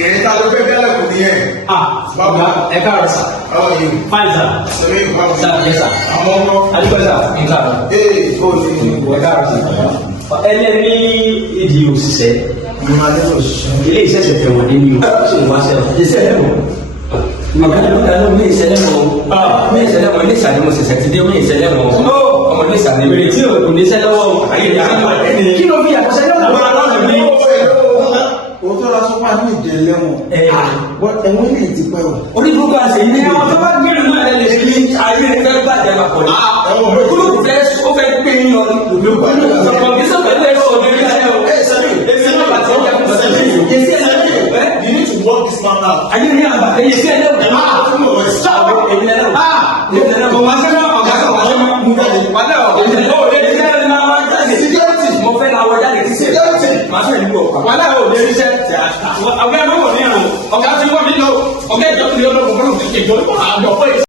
ìrìn ta ló fẹ́ bẹ́lẹ̀ kò ní ẹ̀. Ọ̀gá ẹ káàárọ̀ sà. Fine sà. Sà yẹ sà. Àwọn ọmọ. Adúgbò sà ń káàárọ̀. Kò ní. Ẹ káàárọ̀ sà. Ẹlẹ́ni ìdí òṣìṣẹ́. Ilé iṣẹ́ ṣẹ̀fẹ̀ wọ̀n dé ní o. Ṣé o wá sẹ́wọ̀n? Ìṣẹ̀lẹ̀ mọ̀. Ọ̀gá ló ní ìṣẹ̀lẹ̀ mọ̀. Ní ìṣẹ̀lẹ̀ mọ̀ ní ìṣàlẹ̀ mo ṣẹ̀ṣẹ̀ ti dé ní ìṣẹ̀lẹ̀ mọ̀. Ọmọ ní ìṣàlẹ̀ mi. Tí o ní ìṣẹ̀lẹ̀ wọ̀. Kí ló fi àkọsẹ́lẹ̀ wọ̀? Òótọ́ la sọ fún àmì ìjẹ̀lẹ̀ wọn. Ẹ̀wọ̀n ilé ti pẹ́ o. Onídùúgbò àṣẹ yìí ni àwọn tó bá gbé nínú ẹ̀ lè fi ayé ẹ̀ fẹ́ bàjẹ́ papọ̀ ní. Olùkú fẹ́ ó fẹ́ gbé yín lọ ní. Ọ̀pọ̀ kì í sọ pẹ̀lú ẹ̀rọ òde rí ayé o. Èsì náà bàtí ọjà kò sẹ́lẹ̀ yìí. Èsì ẹ̀ lẹ́nu. You need to work this man out. Ayé ní àgbà èsì ẹ̀ lẹ́nu. Sọ́ọ̀bù èyí lẹ́nu. Mo máa ṣe náà ọ̀gá kan wáyé máa mú jáde. Wálé ọ̀ mo fẹ́ la wọ jáde kí security máa fẹ́ nílò ọ̀pá. Wálé ò lè ríṣẹ́. Ọ̀gá ẹ̀ ló wọ̀ ní àná. Ọ̀gá ti wọ́n mi lọ. Ọ̀gá ìjọba ni ọlọ́run kọ́nà òkè ìjọba àgbọ̀ pé.